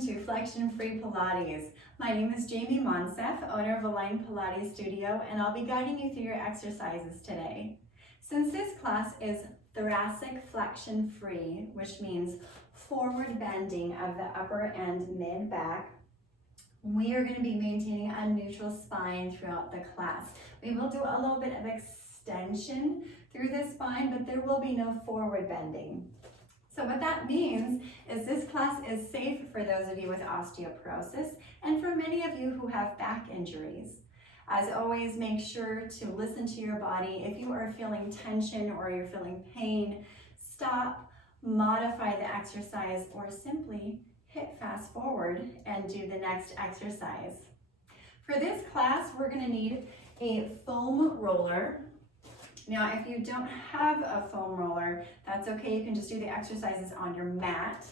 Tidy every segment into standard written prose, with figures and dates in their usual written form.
to Flexion-Free Pilates. My name is Jamie Monsef, owner of Align Pilates Studio, and I'll be guiding you through your exercises today. Since this class is thoracic flexion-free, which means forward bending of the upper and mid-back, we are going to be maintaining a neutral spine throughout the class. We will do a little bit of extension through the spine, but there will be no forward bending. So what that means is this class is safe for those of you with osteoporosis and for many of you who have back injuries. As always, make sure to listen to your body. If you are feeling tension or you're feeling pain, stop, modify the exercise, or simply hit fast forward and do the next exercise. For this class, we're going to need a foam roller. Now, if you don't have a foam roller, that's okay. You can just do the exercises on your mat.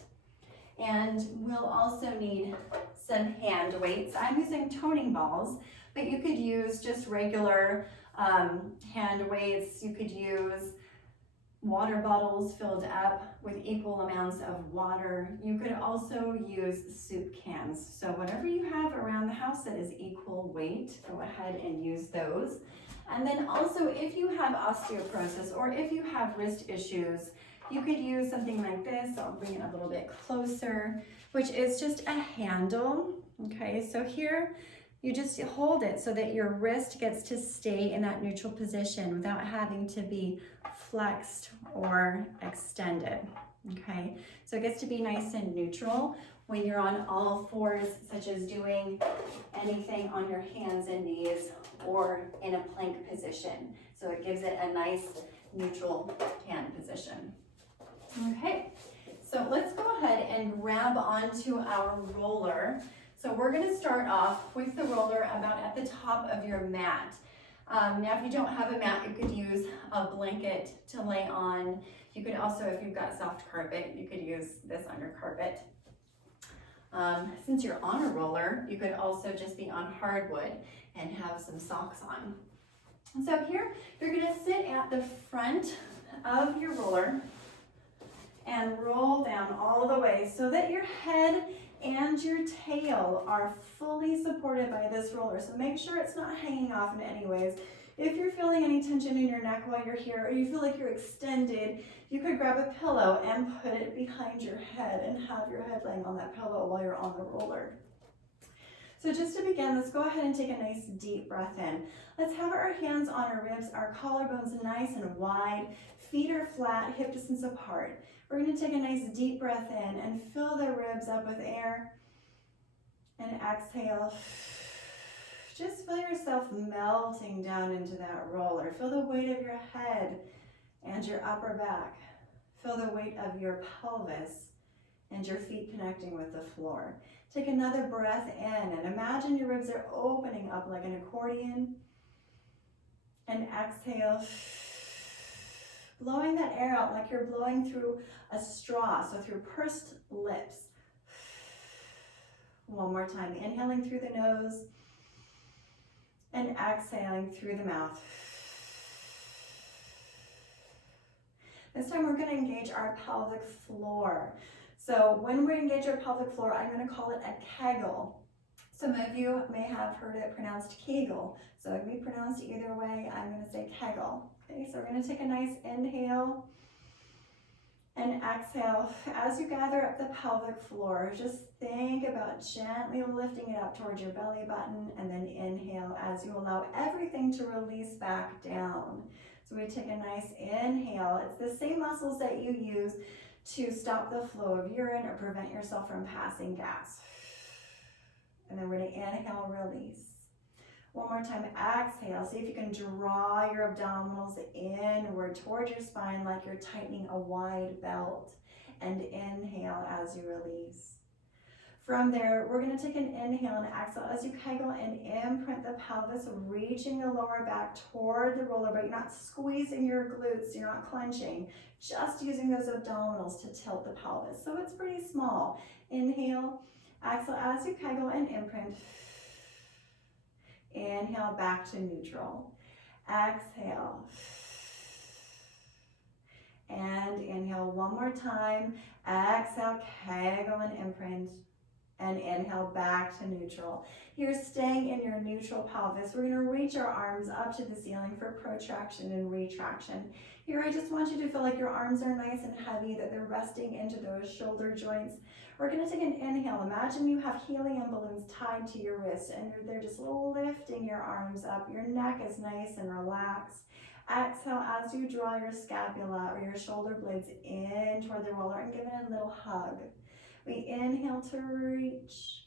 And we'll also need some hand weights. I'm using toning balls, but you could use just regular hand weights. You could use water bottles filled up with equal amounts of water. You could also use soup cans. So whatever you have around the house that is equal weight, go ahead and use those. And then also, if you have osteoporosis or if you have wrist issues, you could use something like this. I'll bring it a little bit closer, which is just a handle. Okay, so here you just hold it so that your wrist gets to stay in that neutral position without having to be flexed or extended. Okay, so it gets to be nice and neutral when you're on all fours, such as doing anything on your hands and knees or in a plank position. So it gives it a nice neutral hand position. Okay, so let's go ahead and grab onto our roller. So we're going to start off with the roller about at the top of your mat. Now, if you don't have a mat, you could use a blanket to lay on. You could also, if you've got soft carpet, you could use this on your carpet. Since you're on a roller, you could also just be on hardwood and have some socks on. And so here, you're going to sit at the front of your roller and roll down all the way so that your head and your tail are fully supported by this roller. So make sure it's not hanging off in any ways. If you're feeling any tension in your neck while you're here, or you feel like you're extended, you could grab a pillow and put it behind your head and have your head laying on that pillow while you're on the roller. So just to begin, let's go ahead and take a nice deep breath in. Let's have our hands on our ribs, our collarbones nice and wide, feet are flat, hip distance apart. We're going to take a nice deep breath in and fill the ribs up with air, and exhale. Just feel yourself melting down into that roller. Feel the weight of your head and your upper back. Feel the weight of your pelvis and your feet connecting with the floor. Take another breath in and imagine your ribs are opening up like an accordion. And exhale, blowing that air out like you're blowing through a straw, so through pursed lips. One more time, inhaling through the nose and exhaling through the mouth. This time we're going to engage our pelvic floor. So when we engage our pelvic floor, I'm going to call it a kegel. Some of you may have heard it pronounced kegel. So it can be pronounced either way. I'm going to say kegel. Okay, so we're going to take a nice inhale and exhale. As you gather up the pelvic floor, just think about gently lifting it up towards your belly button, and then inhale as you allow everything to release back down. So we take a nice inhale. It's the same muscles that you use to stop the flow of urine or prevent yourself from passing gas. And then we're going to inhale, release. One more time, exhale. See if you can draw your abdominals inward towards your spine like you're tightening a wide belt. And inhale as you release. From there, we're going to take an inhale and exhale as you kegel and imprint the pelvis, reaching the lower back toward the roller, but you're not squeezing your glutes, you're not clenching, just using those abdominals to tilt the pelvis. So it's pretty small. Inhale, exhale as you kegel and imprint. Inhale back to neutral. Exhale. And inhale one more time. Exhale, kegel and imprint. and inhale back to neutral. Here, staying in your neutral pelvis, we're gonna reach our arms up to the ceiling for protraction and retraction. Here, I just want you to feel like your arms are nice and heavy, that they're resting into those shoulder joints. We're gonna take an inhale. Imagine you have helium balloons tied to your wrist and they're just lifting your arms up. Your neck is nice and relaxed. Exhale as you draw your scapula or your shoulder blades in toward the roller and give it a little hug. We inhale to reach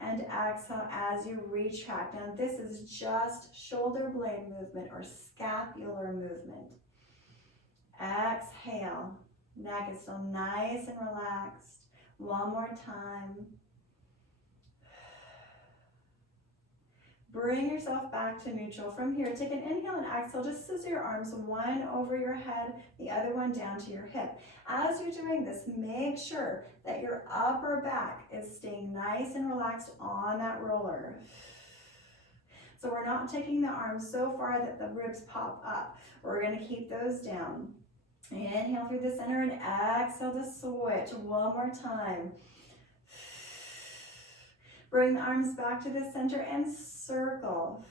and exhale as you retract. Now this is just shoulder blade movement or scapular movement. Exhale, neck is still nice and relaxed. One more time. Bring yourself back to neutral. From here, take an inhale and exhale. Just scissor your arms, one over your head, the other one down to your hip. As you're doing this, make sure that your upper back is staying nice and relaxed on that roller. So we're not taking the arms so far that the ribs pop up. We're gonna keep those down. Inhale through the center and exhale to switch. One more time. Bring the arms back to the center and circle.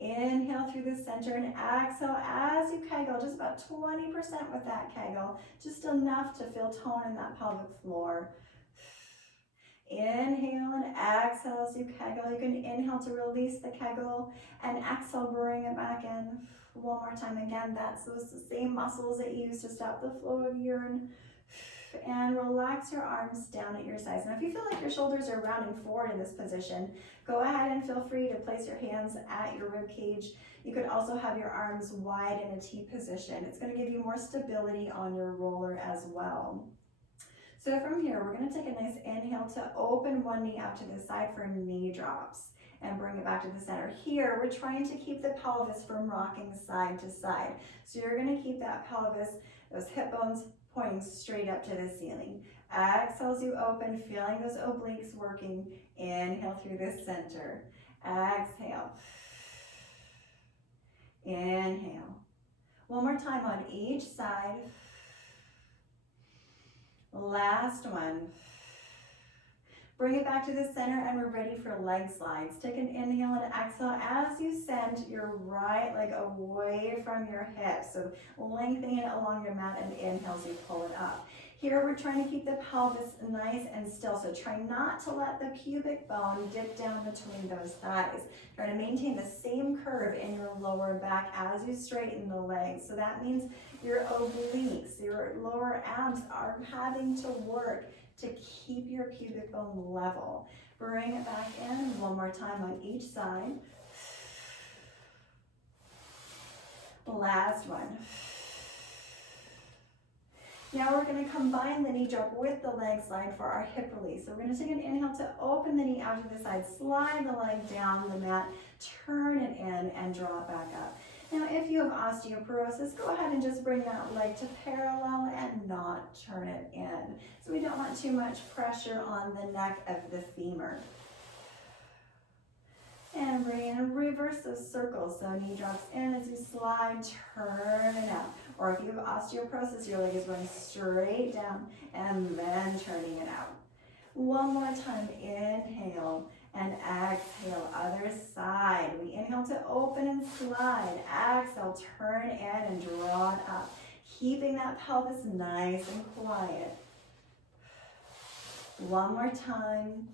Inhale through the center and exhale as you kegel, just about 20% with that kegel, just enough to feel tone in that pelvic floor. Inhale and exhale as you kegel. You can inhale to release the kegel and exhale, bring it back in. One more time again, that's those same muscles that you use to stop the flow of urine. And relax your arms down at your sides. Now if you feel like your shoulders are rounding forward in this position, go ahead and feel free to place your hands at your rib cage. You could also have your arms wide in a T position. It's going to give you more stability on your roller as well. So from here, we're going to take a nice inhale to open one knee out to the side for knee drops and bring it back to the center. Here, we're trying to keep the pelvis from rocking side to side. So you're going to keep that pelvis, those hip bones pointing straight up to the ceiling. Exhale as you open, feeling those obliques working. Inhale through the center. Exhale. Inhale. One more time on each side. Last one. Bring it back to the center and we're ready for leg slides. Take an inhale and exhale as you send your right leg away from your hips. So lengthening it along your mat and inhale as you pull it up. Here we're trying to keep the pelvis nice and still. So try not to let the pubic bone dip down between those thighs. Try to maintain the same curve in your lower back as you straighten the legs. So that means your obliques, your lower abs are having to work to keep your pubic bone level. Bring it back in one more time on each side. Last one. Now we're going to combine the knee drop with the leg slide for our hip release. So we're going to take an inhale to open the knee out to the side, slide the leg down the mat, turn it in and draw it back up. Now if you have osteoporosis, go ahead and just bring that leg to parallel and not turn it in. So we don't want too much pressure on the neck of the femur. And bring in and reverse those circles. So knee drops in as you slide, turn it out. Or if you have osteoporosis, your leg is going straight down and then turning it out. One more time, inhale and exhale, other side. We inhale to open and slide. Exhale, turn in and draw it up. Keeping that pelvis nice and quiet. One more time.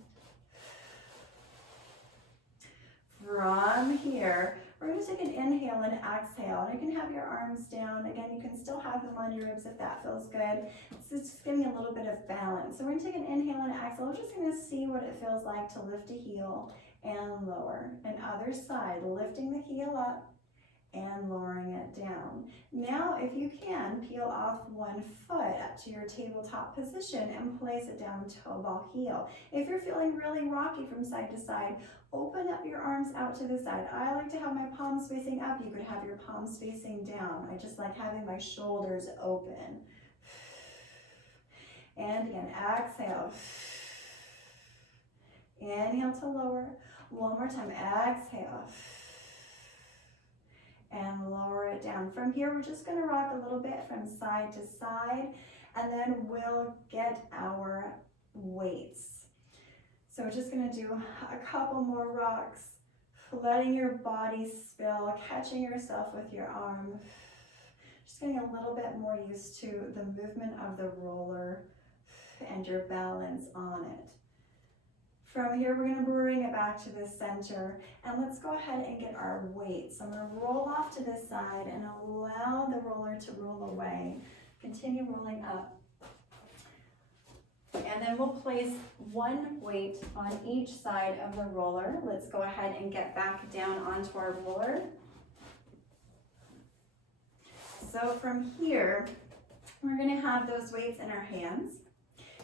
From here, we're going to take an inhale and exhale. And you can have your arms down. Again, you can still have them on your ribs if that feels good. So it's just giving a little bit of balance. So we're going to take an inhale and exhale. We're just going to see what it feels like to lift a heel and lower. And other side, lifting the heel up and lowering it down. Now, if you can, peel off one foot up to your tabletop position and place it down toe ball heel. If you're feeling really rocky from side to side, open up your arms out to the side. I like to have my palms facing up. You could have your palms facing down. I just like having my shoulders open. And again, exhale. Inhale to lower. One more time, exhale. And lower it down. From here, we're just going to rock a little bit from side to side, and then we'll get our weights. So we're just gonna do a couple more rocks, letting your body spill, catching yourself with your arm. Just getting a little bit more used to the movement of the roller and your balance on it. From here, we're gonna bring it back to the center, and let's go ahead and get our weights. I'm gonna roll off to this side and allow the roller to roll away. Continue rolling up. And then we'll place one weight on each side of the roller. Let's go ahead and get back down onto our roller. So from here, we're gonna have those weights in our hands.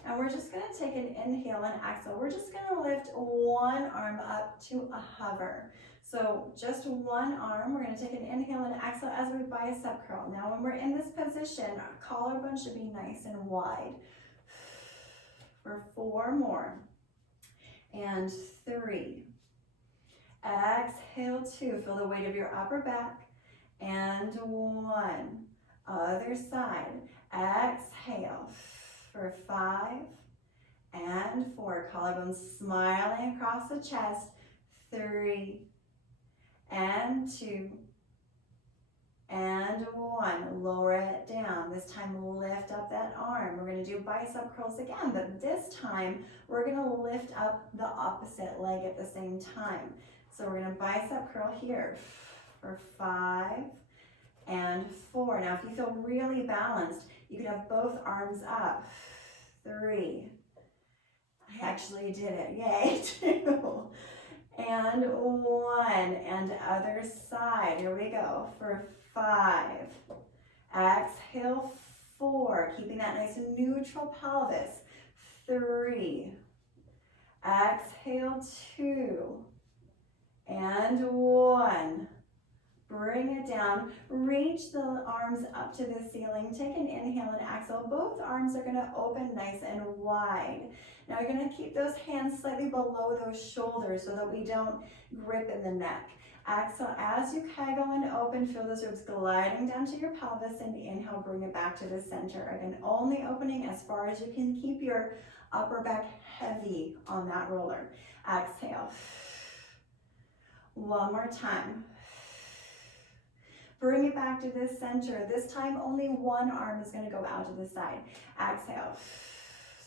And we're just gonna take an inhale and exhale. We're just gonna lift one arm up to a hover. So just one arm, we're gonna take an inhale and exhale as we bicep curl. Now when we're in this position, our collarbone should be nice and wide. For 4 more, and 3. Exhale 2, feel the weight of your upper back, and 1. Other side, exhale for 5, and 4. Collarbone smiling across the chest, 3, and 2, and 1. Lower it down. This time lift up that arm. We're going to do bicep curls again, but this time we're going to lift up the opposite leg at the same time. So we're going to bicep curl here for 5 and 4. Now if you feel really balanced, you can have both arms up. 3. I actually did it. Yay. 2 and 1. And other side. Here we go for 5. Exhale 4, keeping that nice neutral pelvis. 3. Exhale 2 and 1. Bring it down. Reach the arms up to the ceiling. Take an inhale and exhale. Both arms are going to open nice and wide. Now you're going to keep those hands slightly below those shoulders so that we don't grip in the neck. Exhale as you kegel and open, feel those ribs gliding down to your pelvis, and inhale, bring it back to the center. Again, only opening as far as you can. Keep your upper back heavy on that roller. Exhale. One more time. Bring it back to the center. This time only one arm is going to go out to the side. Exhale.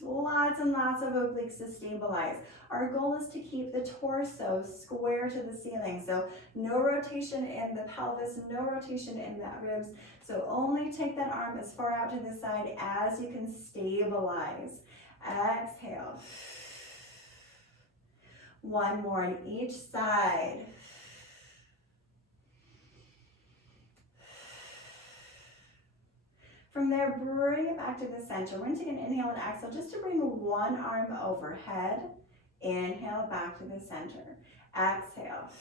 Lots and lots of obliques to stabilize. Our goal is to keep the torso square to the ceiling. So no rotation in the pelvis, no rotation in the ribs. So only take that arm as far out to the side as you can stabilize. Exhale. One more on each side. From there, bring it back to the center. We're going to take an inhale and exhale just to bring one arm overhead. Inhale back to the center. Exhale.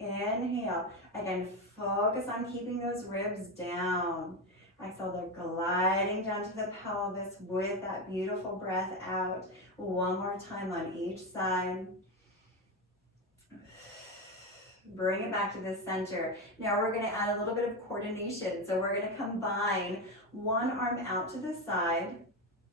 Inhale. Again, focus on keeping those ribs down. Exhale, they're gliding down to the pelvis with that beautiful breath out. One more time on each side. Bring it back to the center. Now we're going to add a little bit of coordination. So we're going to combine one arm out to the side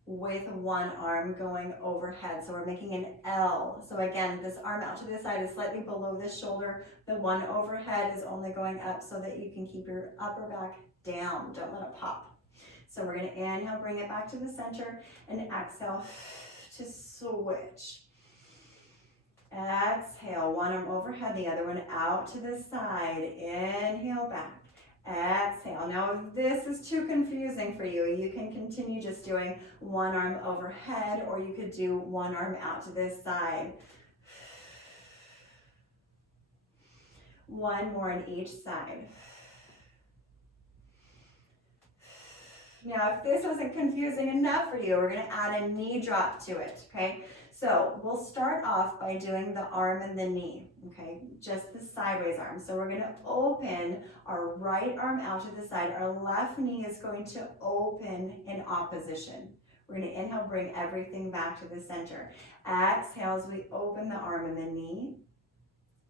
with one arm going overhead. So we're making an L. So again, this arm out to the side is slightly below the shoulder. The one overhead is only going up so that you can keep your upper back down. Don't let it pop. So we're going to inhale, bring it back to the center, and exhale to switch. Exhale, one arm overhead, the other one out to the side. Inhale back. Exhale. Now if this is too confusing for you, you can continue just doing one arm overhead, or you could do one arm out to this side. One more on each side. Now if this wasn't confusing enough for you, we're going to add a knee drop to it, okay? So we'll start off by doing the arm and the knee, okay? Just the sideways arm. So we're going to open our right arm out to the side. Our left knee is going to open in opposition. We're going to inhale, bring everything back to the center. Exhale as we open the arm and the knee,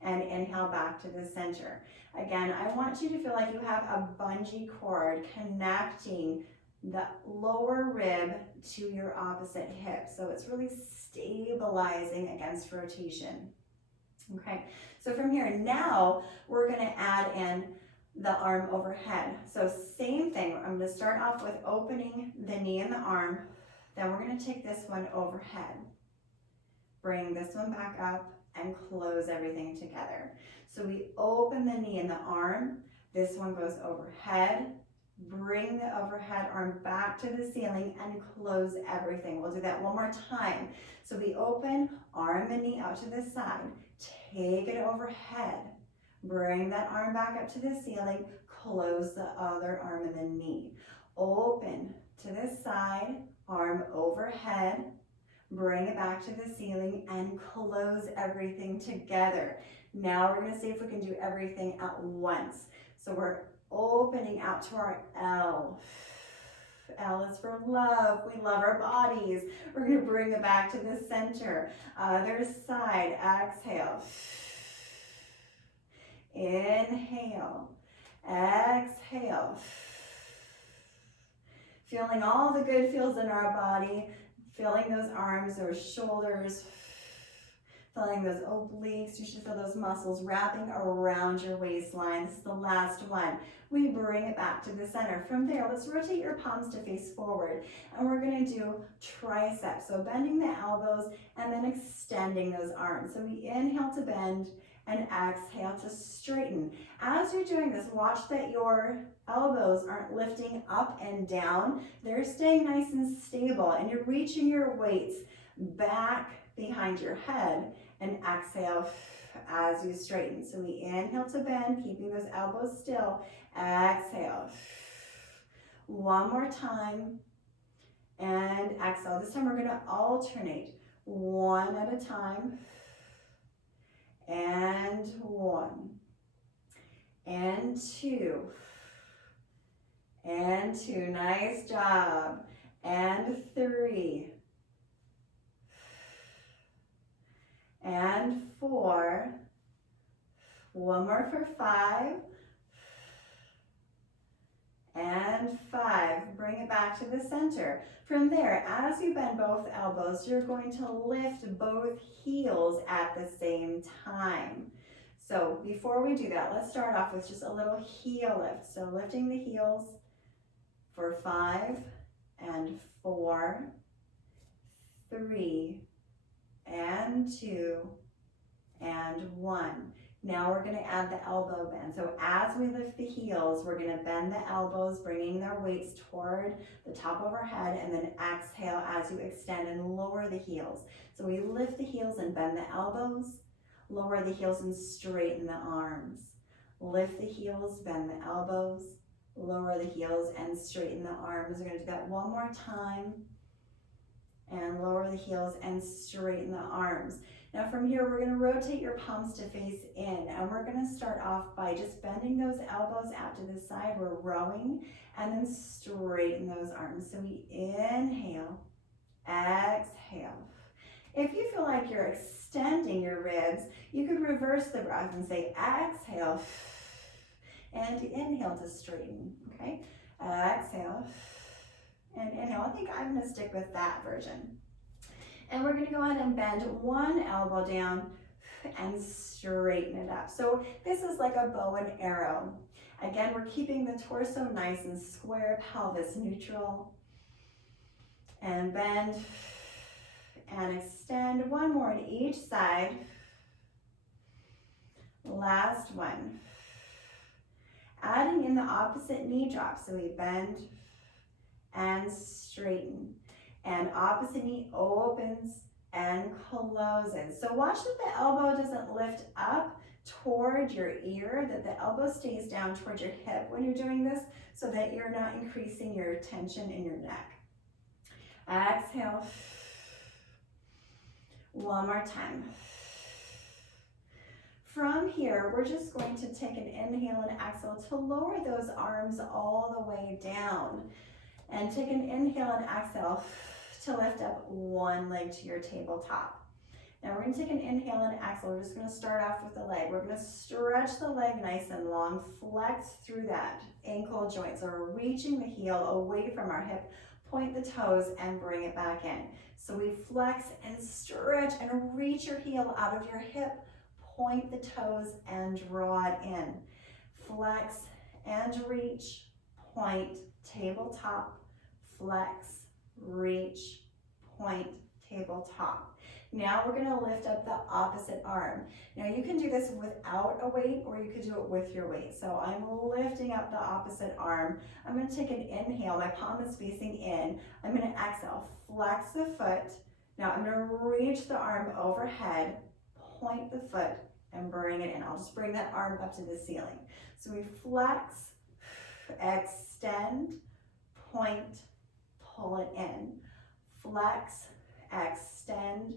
and inhale back to the center. Again, I want you to feel like you have a bungee cord connecting the lower rib to your opposite hip. So it's really stabilizing against rotation. Okay, so from here, now we're gonna add in the arm overhead. So same thing, I'm gonna start off with opening the knee and the arm, then we're gonna take this one overhead. Bring this one back up and close everything together. So we open the knee and the arm, this one goes overhead, bring the overhead arm back to the ceiling and close everything. We'll do that one more time. So we open, arm and knee out to the side, take it overhead, bring that arm back up to the ceiling, close the other arm and the knee. Open to this side, arm overhead, bring it back to the ceiling and close everything together. Now we're gonna see if we can do everything at once. So we're opening out to our L. L is for love. We love our bodies. We're gonna bring it back to the center. Other side, exhale. Inhale, exhale. Feeling all the good feels in our body. Feeling those arms, those shoulders, feeling those obliques. You should feel those muscles wrapping around your waistline. This is the last one. We bring it back to the center. From there, let's rotate your palms to face forward. And we're gonna do triceps. So bending the elbows and then extending those arms. So we inhale to bend and exhale to straighten. As you're doing this, watch that your elbows aren't lifting up and down. They're staying nice and stable, and you're reaching your weights back behind your head and exhale as you straighten. So we inhale to bend, keeping those elbows still. Exhale. One more time. And exhale. This time we're going to alternate one at a time. And one. And two. And two. Nice job. And three. And four. One more for five. And five. Bring it back to the center. From there, as you bend both elbows, you're going to lift both heels at the same time. So before we do that, let's start off with just a little heel lift. So lifting the heels for 5 and 4, 3 and 2 and 1. Now we're going to add the elbow bend. So as we lift the heels, we're going to bend the elbows, bringing their weights toward the top of our head, and then exhale as you extend and lower the heels. So we lift the heels and bend the elbows, lower the heels and straighten the arms. Lift the heels, bend the elbows, lower the heels and straighten the arms. We're going to do that one more time. And lower the heels and straighten the arms. Now from here, we're going to rotate your palms to face in, and we're going to start off by just bending those elbows out to the side. We're rowing, and then straighten those arms. So we inhale, exhale. If you feel like you're extending your ribs, you could reverse the breath and say exhale, and inhale to straighten, okay? Exhale, and inhale. I think I'm going to stick with that version. And we're going to go ahead and bend one elbow down and straighten it up. So this is like a bow and arrow. Again, we're keeping the torso nice and square, pelvis neutral. And bend and extend. One more on each side. Last one. Adding in the opposite knee drop. So we bend and straighten. And opposite knee opens and closes. So watch that the elbow doesn't lift up toward your ear, that the elbow stays down toward your hip when you're doing this, so that you're not increasing your tension in your neck. Exhale. One more time. From here, we're just going to take an inhale and exhale to lower those arms all the way down. And take an inhale and exhale to lift up one leg to your tabletop. Now we're going to take an inhale and exhale. We're just going to start off with the leg. We're going to stretch the leg nice and long, flex through that ankle joint. So we're reaching the heel away from our hip, point the toes and bring it back in. So we flex and stretch and reach your heel out of your hip, point the toes and draw it in. Flex and reach, point, tabletop, flex, reach, point, tabletop. Now we're going to lift up the opposite arm. Now you can do this without a weight or you could do it with your weight. So I'm lifting up the opposite arm. I'm going to take an inhale. My palm is facing in. I'm going to exhale. Flex the foot. Now I'm going to reach the arm overhead, point the foot, and bring it in. I'll just bring that arm up to the ceiling. So we flex, extend, point, pull it in. Flex, extend,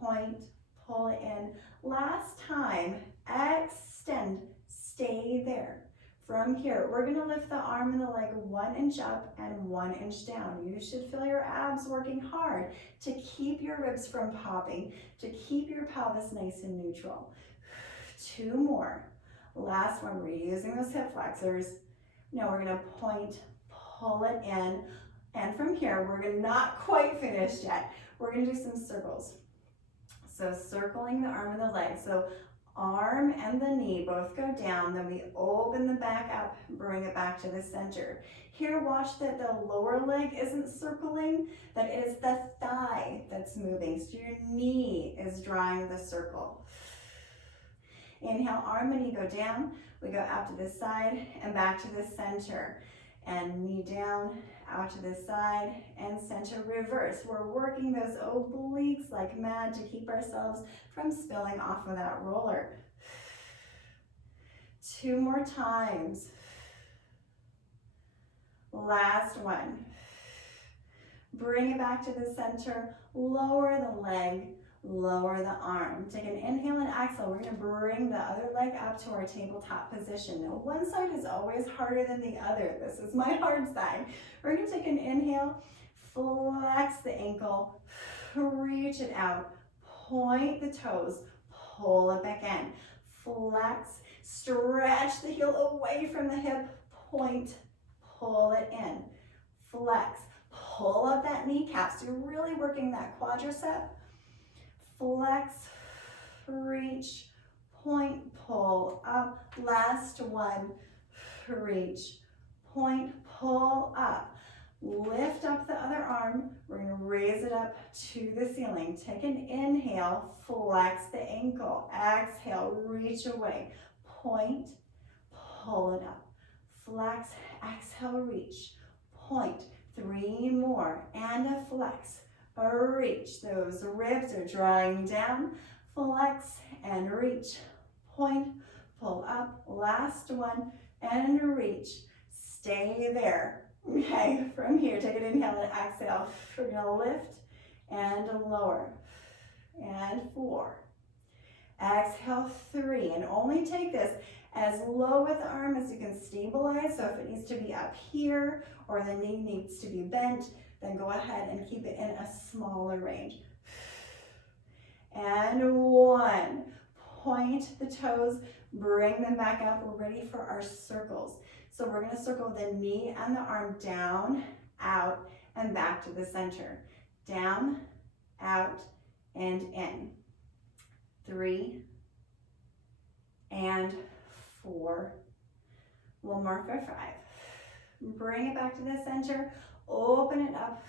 point, pull it in. Last time, extend, stay there. From here, we're gonna lift the arm and the leg 1 inch up and 1 inch down. You should feel your abs working hard to keep your ribs from popping, to keep your pelvis nice and neutral. 2 more. Last one, we're using those hip flexors. Now we're gonna point, pull it in. And from here, we're not quite finished yet. We're gonna do some circles. So circling the arm and the leg. So arm and the knee both go down, then we open the back up, bring it back to the center. Here, watch that the lower leg isn't circling, that it is the thigh that's moving. So your knee is drawing the circle. Inhale, arm and knee go down. We go out to the side and back to the center. And knee down, out to the side, and center reverse. We're working those obliques like mad to keep ourselves from spilling off of that roller. 2 more times. Last one. Bring it back to the center, lower the leg, lower the arm. Take an inhale and exhale. We're going to bring the other leg up to our tabletop position. Now, one side is always harder than the other. This is my hard side. We're going to take an inhale, flex the ankle, reach it out, point the toes, pull it back in. Flex, stretch the heel away from the hip, point, pull it in. Flex, pull up that kneecap. So you're really working that quadricep. Flex, reach, point, pull up. Last one, reach, point, pull up. Lift up the other arm. We're going to raise it up to the ceiling. Take an inhale, flex the ankle. Exhale, reach away. Point, pull it up. Flex, exhale, reach. Point, 3 more, and a flex. Reach, those ribs are drawing down. Flex and reach, point, pull up. Last one, and reach. Stay there. Okay, from here, take an inhale and exhale. We're gonna lift and lower. And 4. Exhale, 3. And only take this as low with the arm as you can stabilize. So if it needs to be up here or the knee needs to be bent, then go ahead and keep it in a smaller range. And 1. Point the toes, bring them back up. We're ready for our circles. So we're going to circle the knee and the arm down, out, and back to the center. Down, out, and in. 3 and 4. 1 more for 5. Bring it back to the center. Open it up,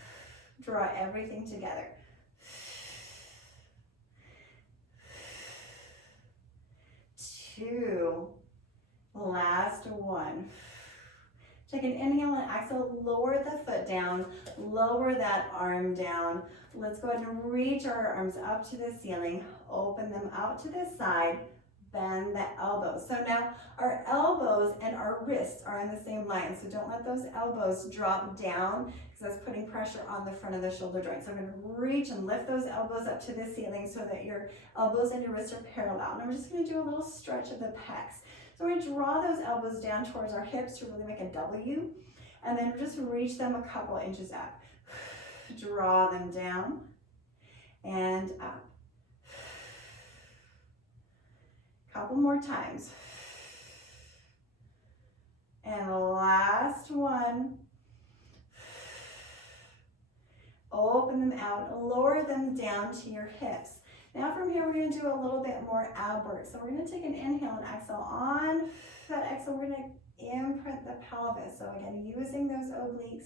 draw everything together. 2, last one. Take an inhale and exhale, lower the foot down, lower that arm down. Let's go ahead and reach our arms up to the ceiling, open them out to the side, bend the elbows. So now our elbows and our wrists are in the same line. So don't let those elbows drop down because that's putting pressure on the front of the shoulder joint. So I'm going to reach and lift those elbows up to the ceiling so that your elbows and your wrists are parallel. And I'm just going to do a little stretch of the pecs. So we're going to draw those elbows down towards our hips to really make a W. And then just reach them a couple inches up. Draw them down and up. Couple more times. And last one. Open them out, lower them down to your hips. Now from here, we're going to do a little bit more ab work. So we're going to take an inhale and exhale. On that exhale, we're going to imprint the pelvis. So again, using those obliques.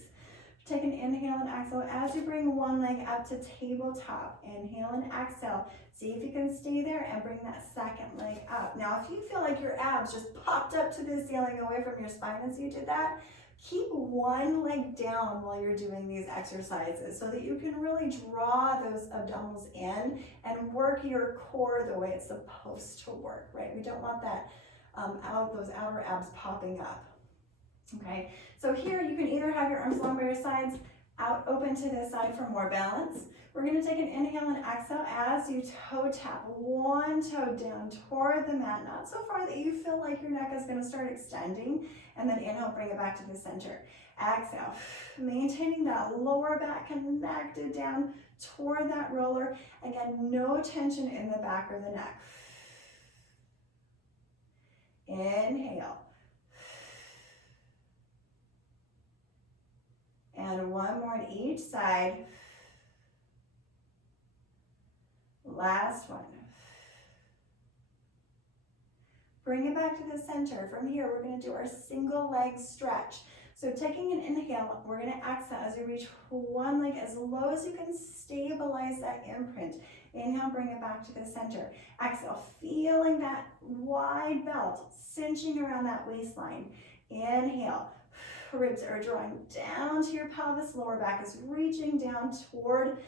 Take an inhale and exhale as you bring one leg up to tabletop. Inhale and exhale. See if you can stay there and bring that second leg up. Now, if you feel like your abs just popped up to the ceiling away from your spine as you did that, keep one leg down while you're doing these exercises so that you can really draw those abdominals in and work your core the way it's supposed to work, right? We don't want that those outer abs popping up. Okay, so here you can either have your arms along by your sides, out open to the side for more balance. We're going to take an inhale and exhale as you toe tap one toe down toward the mat, not so far that you feel like your neck is going to start extending, and then inhale, bring it back to the center. Exhale, maintaining that lower back connected down toward that roller. Again, no tension in the back or the neck. Inhale. And one more on each side. Last one. Bring it back to the center. From here, we're going to do our single leg stretch. So taking an inhale, we're going to exhale as you reach one leg as low as you can, stabilize that imprint. Inhale, bring it back to the center. Exhale, feeling that wide belt cinching around that waistline. Inhale. Ribs are drawing down to your pelvis, lower back is reaching down toward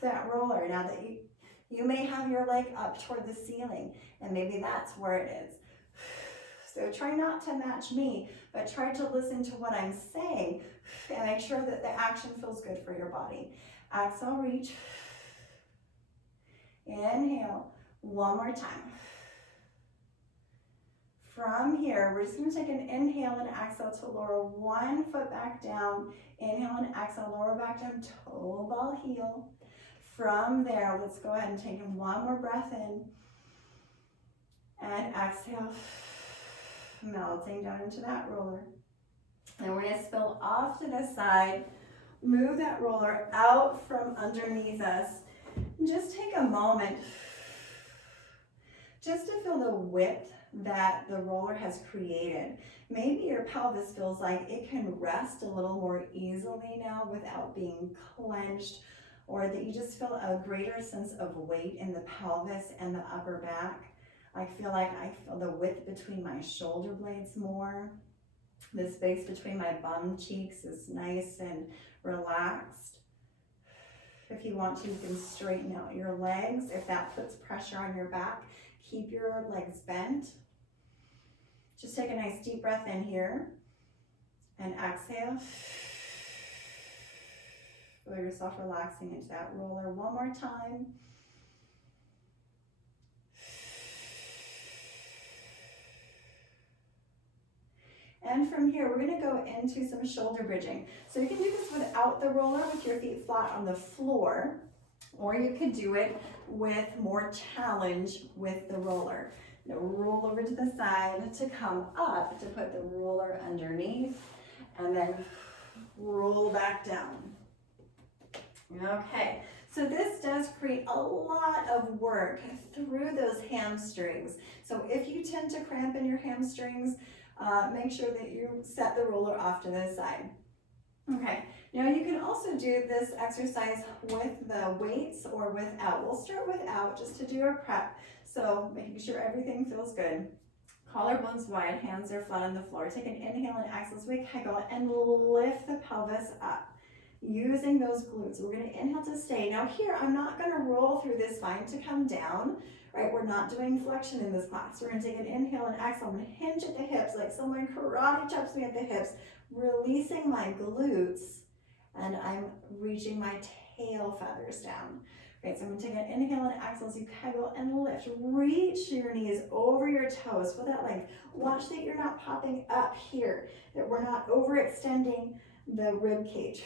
that roller. Now that you may have your leg up toward the ceiling, and maybe that's where it is. So try not to match me, but try to listen to what I'm saying and make sure that the action feels good for your body. Exhale, reach. Inhale, one more time. From here, we're just going to take an inhale and exhale to lower one foot back down. Inhale and exhale, lower back down, toe ball heel. From there, let's go ahead and take in one more breath in. And exhale, melting down into that roller. And we're going to spill off to the side, move that roller out from underneath us. And just take a moment just to feel the width that the roller has created. Maybe your pelvis feels like it can rest a little more easily now without being clenched, or that you just feel a greater sense of weight in the pelvis and the upper back. I feel the width between my shoulder blades more. The space between my bum cheeks is nice and relaxed. If you want to, you can straighten out your legs. If that puts pressure on your back, keep your legs bent. Just take a nice deep breath in here and exhale. Feel yourself relaxing into that roller one more time. And from here, we're going to go into some shoulder bridging. So you can do this without the roller with your feet flat on the floor, or you could do it with more challenge with the roller. Now roll over to the side to come up, to put the roller underneath, and then roll back down. Okay, so this does create a lot of work through those hamstrings. So if you tend to cramp in your hamstrings, make sure that you set the roller off to the side. Okay, now you can also do this exercise with the weights or without. We'll start without just to do a prep. So making sure everything feels good. Collarbones wide, hands are flat on the floor. Take an inhale and exhale as we kegel and lift the pelvis up using those glutes. We're going to inhale to stay. Now here, I'm not going to roll through this spine to come down, right? We're not doing flexion in this class. We're going to take an inhale and exhale. I'm going to hinge at the hips like someone karate chops me at the hips, releasing my glutes, and I'm reaching my tail feathers down. Right, so I'm going to take an inhale and exhale as you kegel and lift. Reach your knees over your toes. Feel that length. Watch that you're not popping up here, that we're not overextending the rib cage.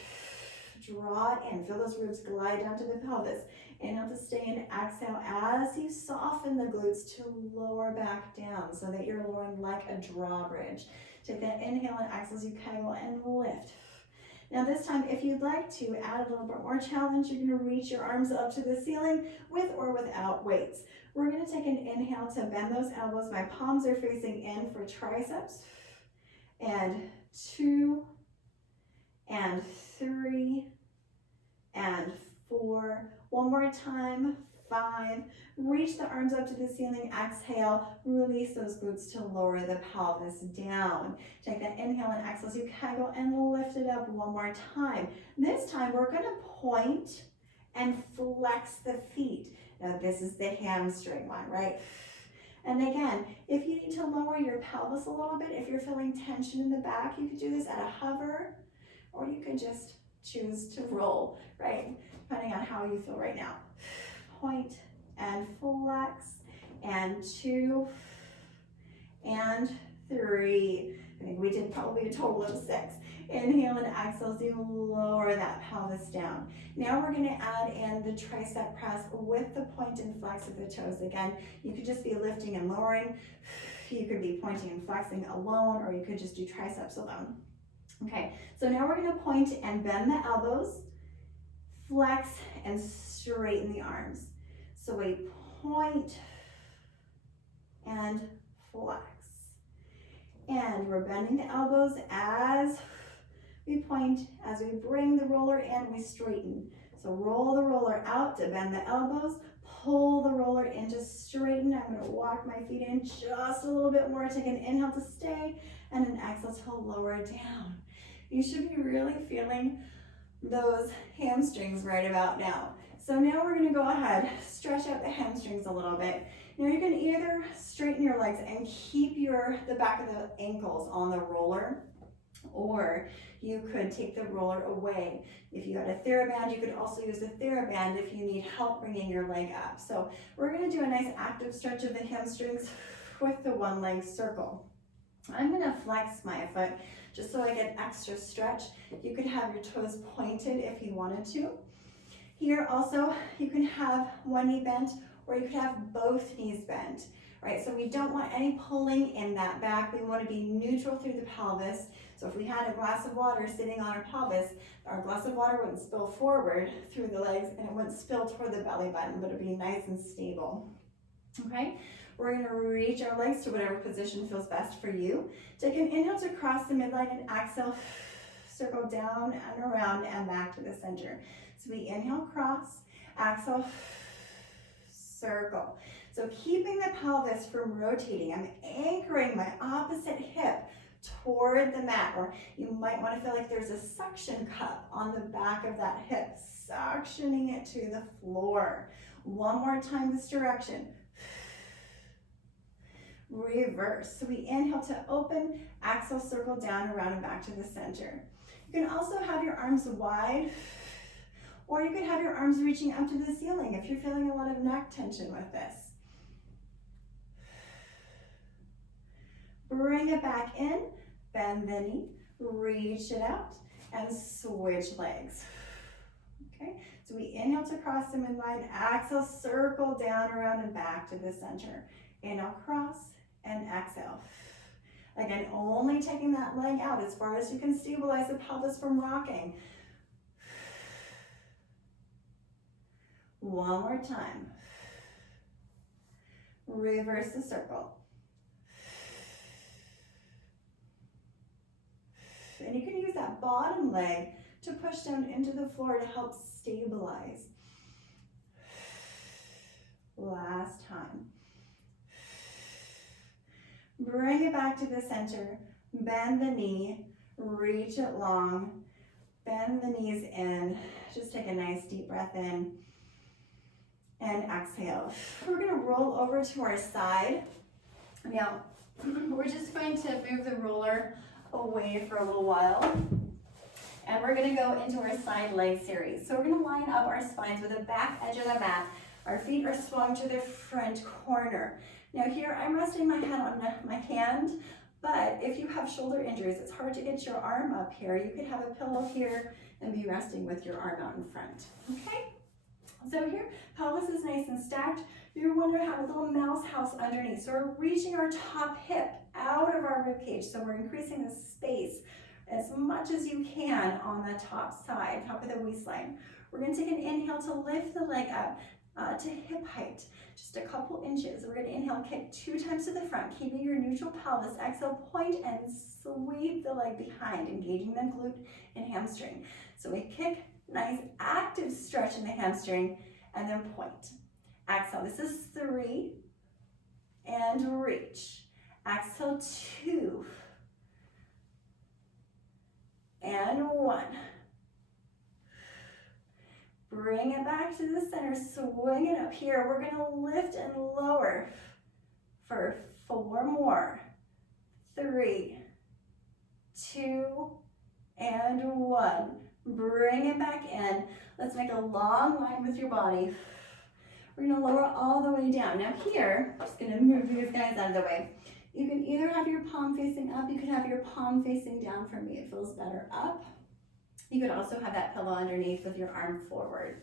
draw it in. Feel those ribs glide down to the pelvis. Inhale to stay and exhale as you soften the glutes to lower back down so that you're lowering like a drawbridge. Take that inhale and exhale as you kegel and lift. Now this time, if you'd like to add a little bit more challenge, you're going to reach your arms up to the ceiling with or without weights. We're going to take an inhale to bend those elbows. My palms are facing in for triceps. And 2, and 3, and 4. One more time, 5. Reach the arms up to the ceiling, exhale, release those glutes to lower the pelvis down. Take that inhale and exhale as you kegel and lift it up one more time. This time we're gonna point and flex the feet. Now this is the hamstring one, right? And again, if you need to lower your pelvis a little bit, if you're feeling tension in the back, you could do this at a hover, or you could just choose to roll, right? Depending on how you feel right now. Point and flex, and 2, and 3. I think we did probably a total of 6. Inhale and exhale as you lower that pelvis down. Now we're gonna add in the tricep press with the point and flex of the toes. Again, you could just be lifting and lowering. You could be pointing and flexing alone, or you could just do triceps alone. Okay, so now we're gonna point and bend the elbows, flex and straighten the arms. So we point and flex. And we're bending the elbows as we point, as we bring the roller in, we straighten. So roll the roller out to bend the elbows, pull the roller in to straighten. I'm gonna walk my feet in just a little bit more. Take an inhale to stay and an exhale to lower down. You should be really feeling those hamstrings right about now. So now we're gonna go ahead, stretch out the hamstrings a little bit. Now you can either straighten your legs and keep the back of the ankles on the roller, or you could take the roller away. If you had a TheraBand, you could also use a TheraBand if you need help bringing your leg up. So we're gonna do a nice active stretch of the hamstrings with the one leg circle. I'm gonna flex my foot just so I get extra stretch. You could have your toes pointed if you wanted to. Here also, you can have one knee bent, or you could have both knees bent, right? So we don't want any pulling in that back. We want to be neutral through the pelvis. So if we had a glass of water sitting on our pelvis, our glass of water wouldn't spill forward through the legs and it wouldn't spill toward the belly button, but it'd be nice and stable. Okay, we're going to reach our legs to whatever position feels best for you. Take an inhale to cross the midline and exhale, circle down and around and back to the center. So we inhale, cross, exhale, circle. So keeping the pelvis from rotating, I'm anchoring my opposite hip toward the mat, or you might want to feel like there's a suction cup on the back of that hip, suctioning it to the floor. One more time this direction. Reverse. So we inhale to open, exhale, circle down, around and back to the center. You can also have your arms wide, or you could have your arms reaching up to the ceiling if you're feeling a lot of neck tension with this. Bring it back in, bend the knee, reach it out, and switch legs. Okay, so we inhale to cross the midline, exhale, circle down, around and back to the center. Inhale, cross, and exhale. Again, only taking that leg out as far as you can stabilize the pelvis from rocking. One more time. Reverse the circle. And you can use that bottom leg to push down into the floor to help stabilize. Last time. Bring it back to the center. Bend the knee. Reach it long. Bend the knees in. Just take a nice deep breath in. And exhale. We're going to roll over to our side. Now, we're just going to move the roller away for a little while. And we're going to go into our side leg series. So we're going to line up our spines with the back edge of the mat. Our feet are swung to the front corner. Now here, I'm resting my head on my hand, But if you have shoulder injuries, it's hard to get your arm up here. You could have a pillow here and be resting with your arm out in front, okay? So here, pelvis is nice and stacked. You want to have a little mouse house underneath. So we're reaching our top hip out of our rib cage. So we're increasing the space as much as you can on the top side, top of the waistline. We're going to take an inhale to lift the leg up to hip height, just a couple inches. We're going to inhale, kick 2 times to the front, keeping your neutral pelvis. Exhale, point and sweep the leg behind, engaging the glute and hamstring. So we kick, nice active stretch in the hamstring, and then point. Exhale, this is 3, and reach. Exhale, 2, and 1. Bring it back to the center, swing it up here. We're gonna lift and lower for 4 more. 3, 2, and 1. Bring it back in. Let's make a long line with your body. We're gonna lower all the way down. Now here, I'm just gonna move these guys out of the way. You can either have your palm facing up, you could have your palm facing down. For me, it feels better up. You could also have that pillow underneath with your arm forward.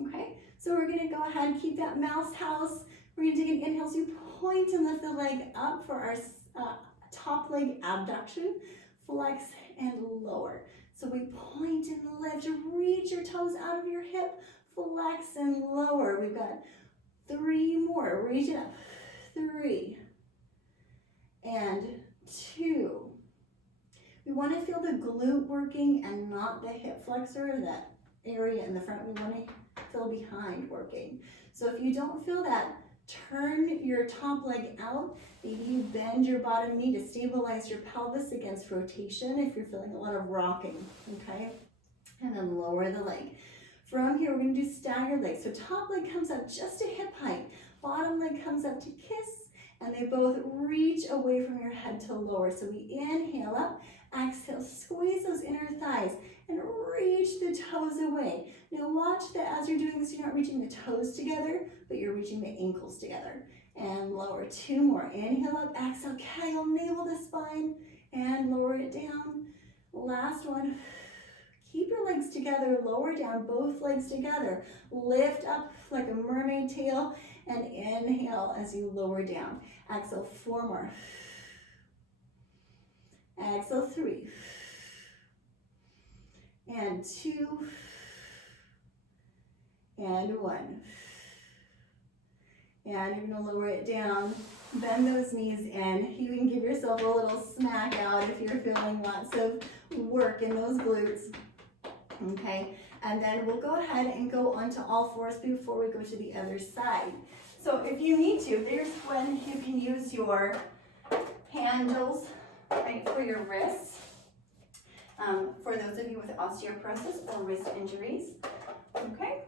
Okay, so we're gonna go ahead and keep that mouse house. We're gonna take an inhale, so you point and lift the leg up for our top leg abduction, flex and lower. So we point and lift, reach your toes out of your hip, flex and lower. We've got 3 more, reach it up, 3, and 2. We want to feel the glute working and not the hip flexor, that area in the front. We want to feel behind working. So if you don't feel that, turn your top leg out. Maybe you bend your bottom knee to stabilize your pelvis against rotation if you're feeling a lot of rocking, okay? And then lower the leg. From here, we're going to do staggered legs. So top leg comes up just to hip height. Bottom leg comes up to kiss, and they both reach away from your head to lower. So we inhale up, exhale, squeeze those inner thighs, and reach the toes away. Now watch that as you're doing this, you're not reaching the toes together, but you're reaching the ankles together. And lower, 2 more. Inhale up, exhale, kegel, navel the spine, and lower it down. Last one. Keep your legs together, lower down, both legs together. Lift up like a mermaid tail, and inhale as you lower down. Exhale, 4 more. Exhale, 3. And 2. And 1. And you're gonna lower it down. Bend those knees in. You can give yourself a little smack out if you're feeling lots of work in those glutes. Okay, and then we'll go ahead and go onto all fours before we go to the other side. So if you need to, there's when you can use your handles right for your wrists. For those of you with osteoporosis or wrist injuries. Okay,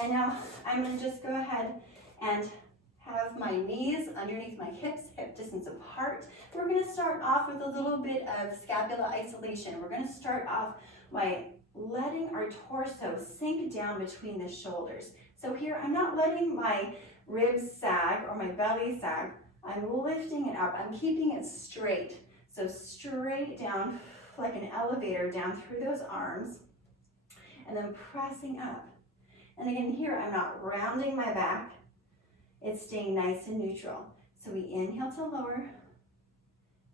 and now I'm going to just go ahead and have my knees underneath my hips, hip distance apart. We're going to start off with a little bit of scapula isolation. We're going to start off by letting our torso sink down between the shoulders. So here, I'm not letting my ribs sag or my belly sag. I'm lifting it up. I'm keeping it straight. So straight down like an elevator down through those arms, and then pressing up. And again, here, I'm not rounding my back. It's staying nice and neutral. So we inhale to lower,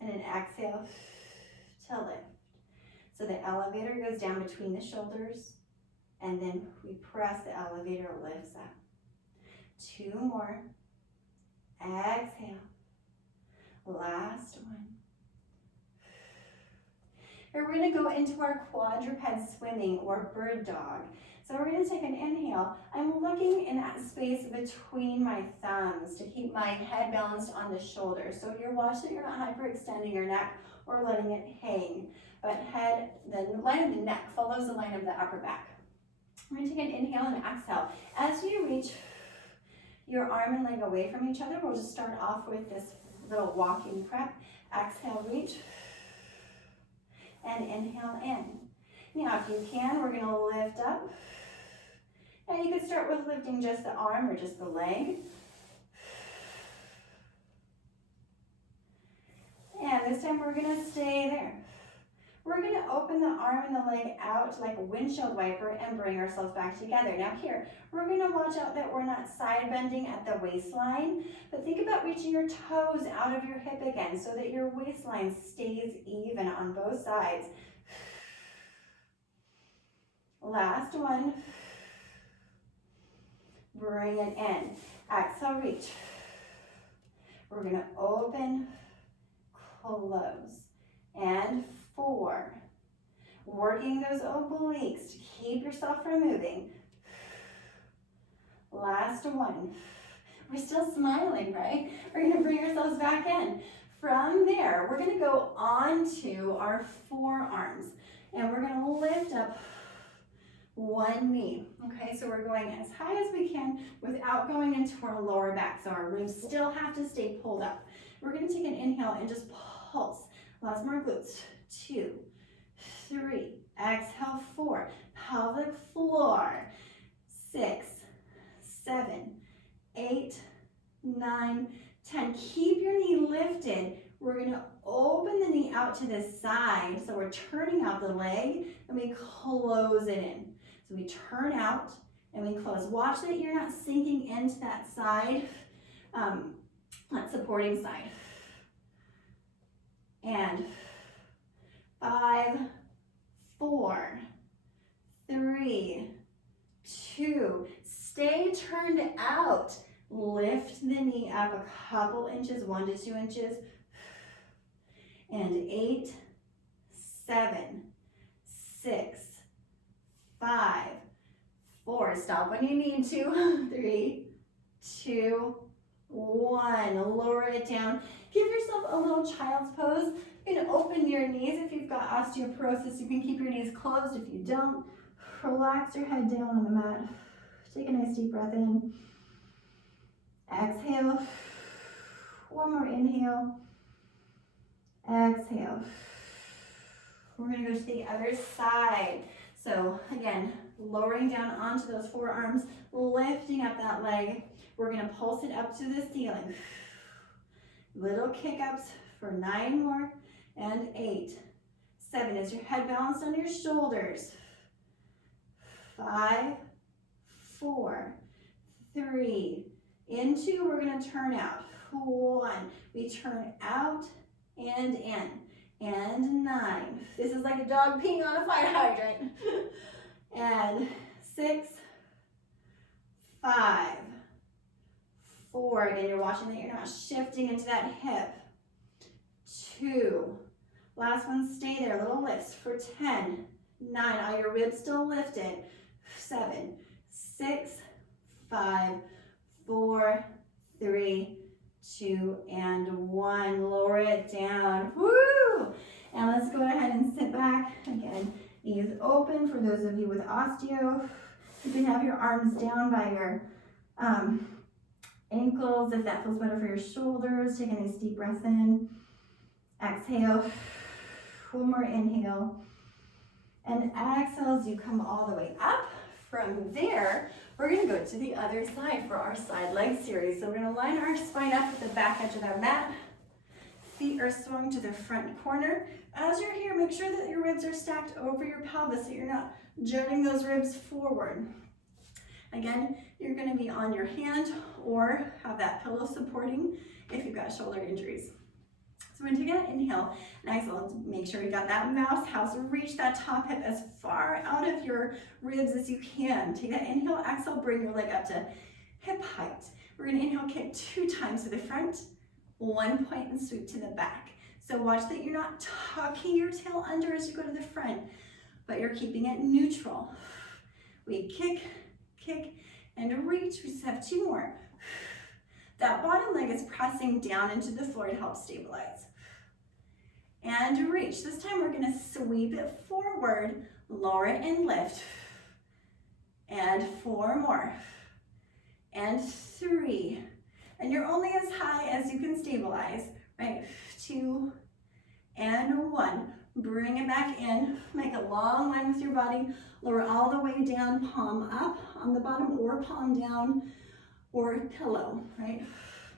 and then exhale to lift. So the elevator goes down between the shoulders, and then we press, the elevator lifts up. 2 more. Exhale. Last one. Here we're going to go into our quadruped swimming or bird dog. So we're going to take an inhale. I'm looking in that space between my thumbs to keep my head balanced on the shoulders. So you're watching, you're not hyperextending your neck or letting it hang. But head, the line of the neck follows the line of the upper back. We're going to take an inhale and exhale. As you reach your arm and leg away from each other, we'll just start off with this little walking prep. Exhale, reach, and inhale in. Now, if you can, we're going to lift up. And you could start with lifting just the arm or just the leg. And time we're gonna stay there. We're gonna open the arm and the leg out like a windshield wiper and bring ourselves back together. Now here, we're gonna watch out that we're not side bending at the waistline, but think about reaching your toes out of your hip again so that your waistline stays even on both sides. Last one. Bring it in. Exhale, reach. We're gonna open, close, and 4. Working those obliques to keep yourself from moving. Last one. We're still smiling, right? We're gonna bring ourselves back in. From there, we're gonna go onto our forearms and we're gonna lift up one knee. Okay, so we're going as high as we can without going into our lower back. So our ribs still have to stay pulled up. We're gonna take an inhale and just pulse. Lots more glutes. 2, 3, exhale, 4, pelvic floor, 6, 7, 8, 9, 10. Keep your knee lifted. We're gonna open the knee out to the side. So we're turning out the leg and we close it in. So we turn out and we close. Watch that you're not sinking into that side, that supporting side. And 5, 4, 3, 2, stay turned out. Lift the knee up a couple inches, 1 to 2 inches. And 8, 7, 6, 5, 4. Stop when you need to. 3, 2, 1. Lower it down. Give yourself a little child's pose. You can open your knees. If you've got osteoporosis, you can keep your knees closed. If you don't, relax your head down on the mat. Take a nice deep breath in. Exhale. One more inhale. Exhale. We're going to go to the other side. So again, lowering down onto those forearms, lifting up that leg. We're going to pulse it up to the ceiling. Little kick ups for 9 more. And 8, 7. Is your head balanced on your shoulders? 5, 4, 3. In 2, we're going to turn out. 1. We turn out and in. And 9. This is like a dog peeing on a fire hydrant. And 6, 5, 4. Again, you're watching that you're not shifting into that hip. 2. Last one, stay there. Little lifts for 10, 9. Are your ribs still lifted? 7, 6, 5, 4, 3, 2, and 1. Lower it down. Woo! And let's go ahead and sit back. Again, knees open for those of you with osteo. You can have your arms down by your ankles if that feels better for your shoulders. Take a nice deep breath in. Exhale. One more inhale. And exhale as you come all the way up. From there, we're going to go to the other side for our side leg series. So we're going to line our spine up at the back edge of our mat. Feet are swung to the front corner. As you're here, make sure that your ribs are stacked over your pelvis so you're not jutting those ribs forward. Again, you're going to be on your hand or have that pillow supporting if you've got shoulder injuries. So we're going to take an inhale. Nice, make sure you got that mouse house. Reach that top hip as far out of your ribs as you can. Take that inhale, exhale, bring your leg up to hip height. We're going to inhale, kick 2 times to the front, 1 point and sweep to the back. So watch that you're not tucking your tail under as you go to the front, but you're keeping it neutral. We kick, kick, and reach. We just have 2 more. That bottom leg is pressing down into the floor to help stabilize. And reach. This time we're going to sweep it forward, lower it and lift. And 4 more. And 3. And you're only as high as you can stabilize, right? 2 and 1. Bring it back in. Make a long line with your body. Lower all the way down, palm up on the bottom or palm down or pillow, right?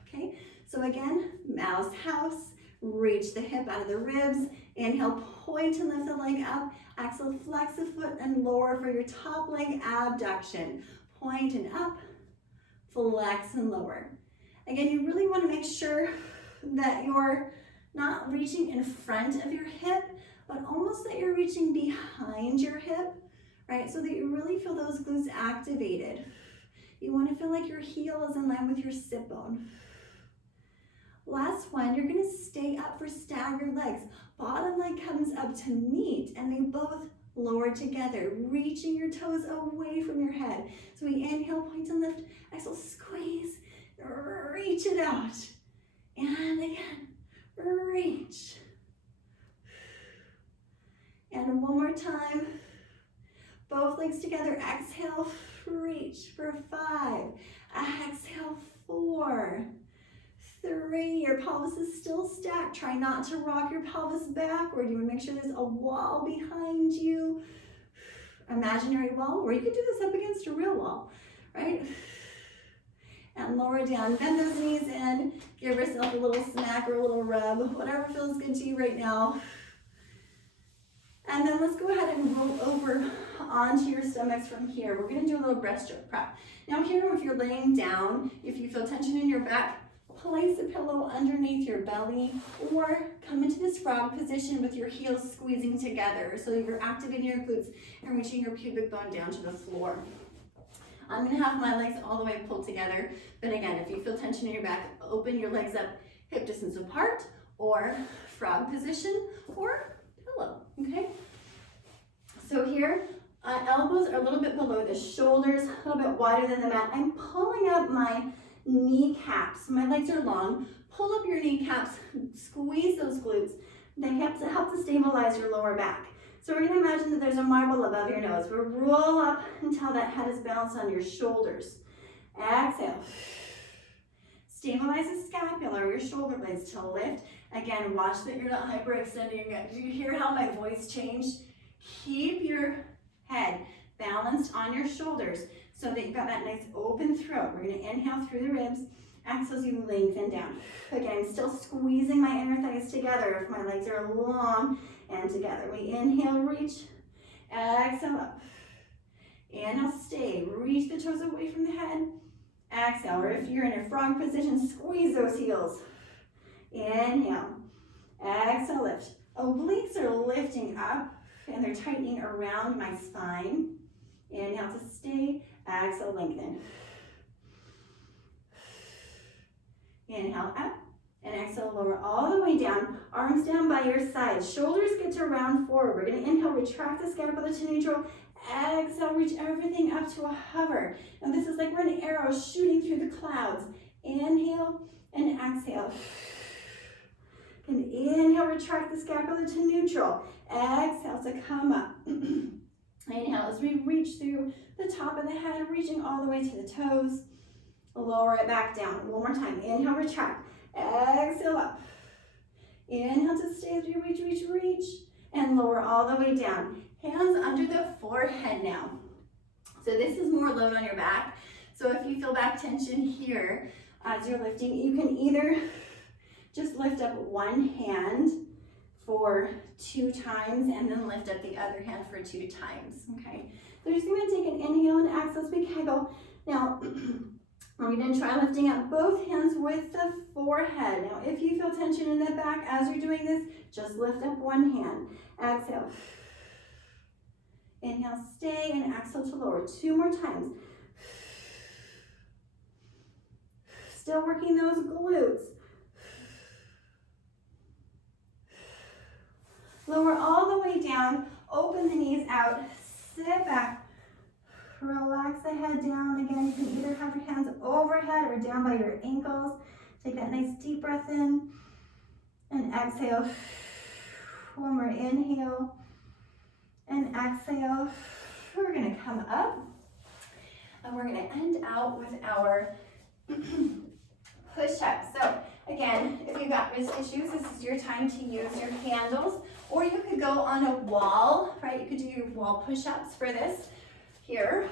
Okay, so again, mouse house. Reach the hip out of the ribs. Inhale, point and lift the leg up. Exhale, flex the foot and lower for your top leg abduction. Point and up, flex and lower. Again, you really want to make sure that you're not reaching in front of your hip, but almost that you're reaching behind your hip, right? So that you really feel those glutes activated. You want to feel like your heel is in line with your sit bone. Last one, you're going to stay up for staggered legs. Bottom leg comes up to meet and they both lower together, reaching your toes away from your head. So we inhale, point and lift, exhale, squeeze, reach it out. And again, reach. And one more time. Both legs together, exhale, reach for 5. Exhale, 4. 3, your pelvis is still stacked. Try not to rock your pelvis backward. You want to make sure there's a wall behind you. Imaginary wall, or you could do this up against a real wall, right? And lower down. Bend those knees in. Give yourself a little smack or a little rub, whatever feels good to you right now. And then let's go ahead and roll over onto your stomachs from here. We're going to do a little breaststroke prep. Now here, if you're laying down, if you feel tension in your back, place a pillow underneath your belly or come into this frog position with your heels squeezing together so that you're activating your glutes and reaching your pubic bone down to the floor. I'm going to have my legs all the way pulled together, but again, if you feel tension in your back, open your legs up hip distance apart or frog position or pillow, okay? So here, elbows are a little bit below the shoulders, a little bit wider than the mat. I'm pulling up my kneecaps. My legs are long. Pull up your kneecaps, squeeze those glutes. They help to stabilize your lower back. So we're going to imagine that there's a marble above your nose. We'll roll up until that head is balanced on your shoulders. Exhale. Stabilize the scapula or your shoulder blades to lift. Again, watch that you're not hyperextending. Do you hear how my voice changed? Keep your head balanced on your shoulders so that you've got that nice open throat. We're going to inhale through the ribs. Exhale as you lengthen down. Again, I'm still squeezing my inner thighs together if my legs are long and together. We inhale, reach. Exhale up. Inhale, stay. Reach the toes away from the head. Exhale, or if you're in a frog position, squeeze those heels. Inhale. Exhale, lift. Obliques are lifting up and they're tightening around my spine. Inhale to stay. Exhale, lengthen. Inhale up and exhale, lower all the way down. Arms down by your sides. Shoulders get to round forward. We're going to inhale, retract the scapula to neutral. Exhale, reach everything up to a hover. Now this is like we're an arrow shooting through the clouds. Inhale and exhale. And inhale, retract the scapula to neutral. Exhale to come up. Inhale as we reach through the top of the head, reaching all the way to the toes. Lower it back down. One more time. Inhale, retract. Exhale up. Inhale to stay as we reach, reach, reach. And lower all the way down. Hands under the forehead now. So this is more load on your back. So if you feel back tension here as you're lifting, you can either just lift up one hand for 2 times and then lift up the other hand for 2 times, okay? So we're just gonna take an inhale and exhale as we kegel. Now, we're gonna try lifting up both hands with the forehead. Now, if you feel tension in the back as you're doing this, just lift up one hand. Exhale. Inhale, stay, and exhale to lower. 2 more times. Still working those glutes. Lower all the way down, open the knees out, sit back, relax the head down. Again, you can either have your hands overhead or down by your ankles. Take that nice deep breath in and exhale. One more inhale and exhale. We're gonna come up and we're gonna end out with our push-ups. So again, if you've got wrist issues, this is your time to use your handles, or you could go on a wall, right? You could do your wall push-ups for this here.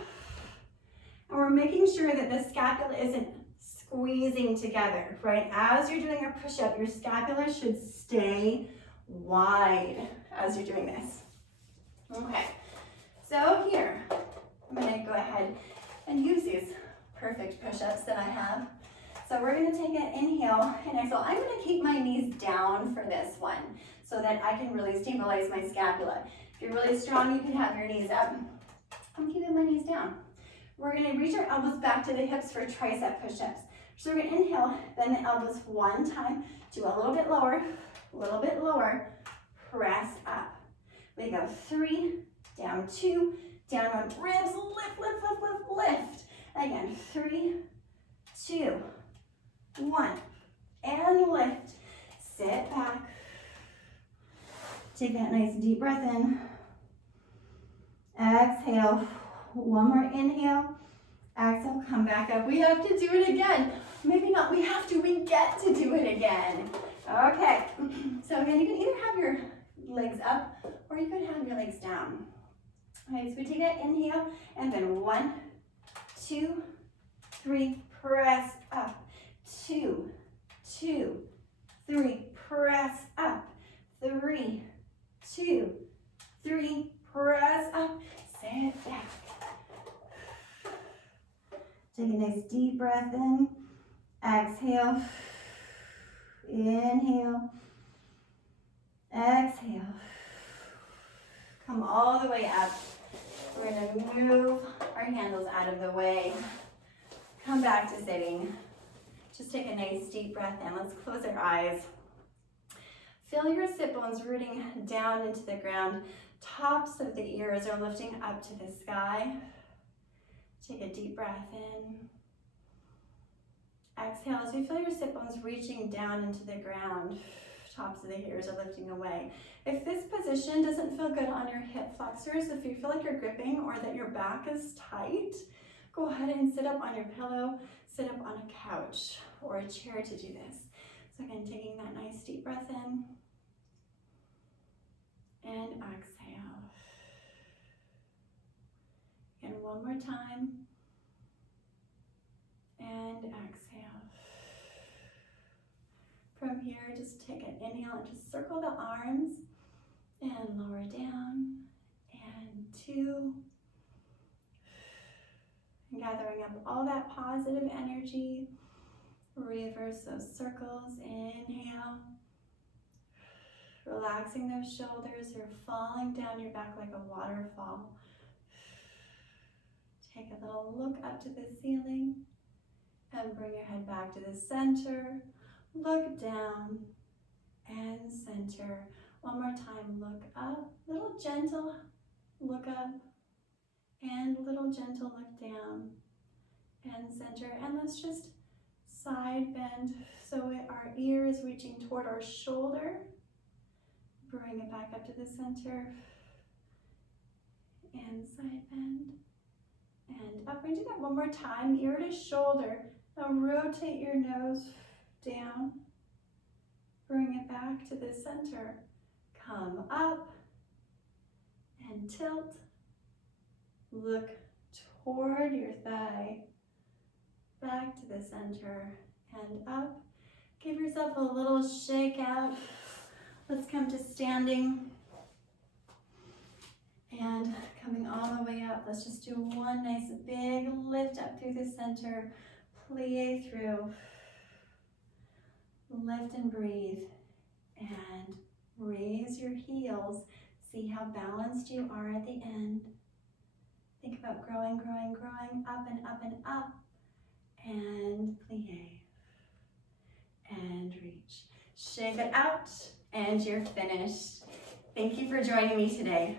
And we're making sure that the scapula isn't squeezing together, right? As you're doing a push-up, your scapula should stay wide as you're doing this. Okay, so here, I'm gonna go ahead and use these perfect push-ups that I have. So we're gonna take an inhale and exhale. I'm gonna keep my knees down for this one so that I can really stabilize my scapula. If you're really strong, you can have your knees up. I'm keeping my knees down. We're gonna reach our elbows back to the hips for tricep push-ups. So we're gonna inhale, bend the elbows one time, do a little bit lower, press up. We go 3, down 2, down 1, ribs, lift, lift, lift, lift, lift. Again, 3, 2, 1, and lift. Sit back. Take that nice deep breath in. Exhale. One more inhale. Exhale, come back up. We have to do it again. Maybe not we have to, we get to do it again. Okay, so again, you can either have your legs up or you could have your legs down. All right, so we take that inhale and then 1, 2, 3, press up. 2, 2, 3, press up. 3, 2, 3, press up. Sit back. Take a nice deep breath in. Exhale. Inhale. Exhale. Come all the way up. We're going to move our handles out of the way. Come back to sitting. Just take a nice deep breath in. Let's close our eyes. Feel your sit bones rooting down into the ground. Tops of the ears are lifting up to the sky. Take a deep breath in. Exhale as you feel your sit bones reaching down into the ground. Tops of the ears are lifting away. If this position doesn't feel good on your hip flexors, if you feel like you're gripping or that your back is tight, go ahead and sit up on your pillow, sit up on a couch or a chair to do this. So again, taking that nice deep breath in and exhale. And one more time. And exhale. From here, just take an inhale and just circle the arms and lower down. And 2. And gathering up all that positive energy. Reverse those circles. Inhale. Relaxing those shoulders. You're falling down your back like a waterfall. Take a little look up to the ceiling. And bring your head back to the center. Look down and center. One more time, look up. Little gentle look up. And little gentle look down and center. And let's just side bend so our ear is reaching toward our shoulder. Bring it back up to the center. And side bend. And up. And do that one more time, ear to shoulder. Now rotate your nose down. Bring it back to the center. Come up and tilt. Look toward your thigh. Back to the center and up. Give yourself a little shake out. Let's come to standing. And coming all the way up, let's just do one nice big lift up through the center. Plie through. Lift and breathe. And raise your heels. See how balanced you are at the end. Think about growing, growing, growing, up and up and up. And plie. And reach. Shake it out, and you're finished. Thank you for joining me today.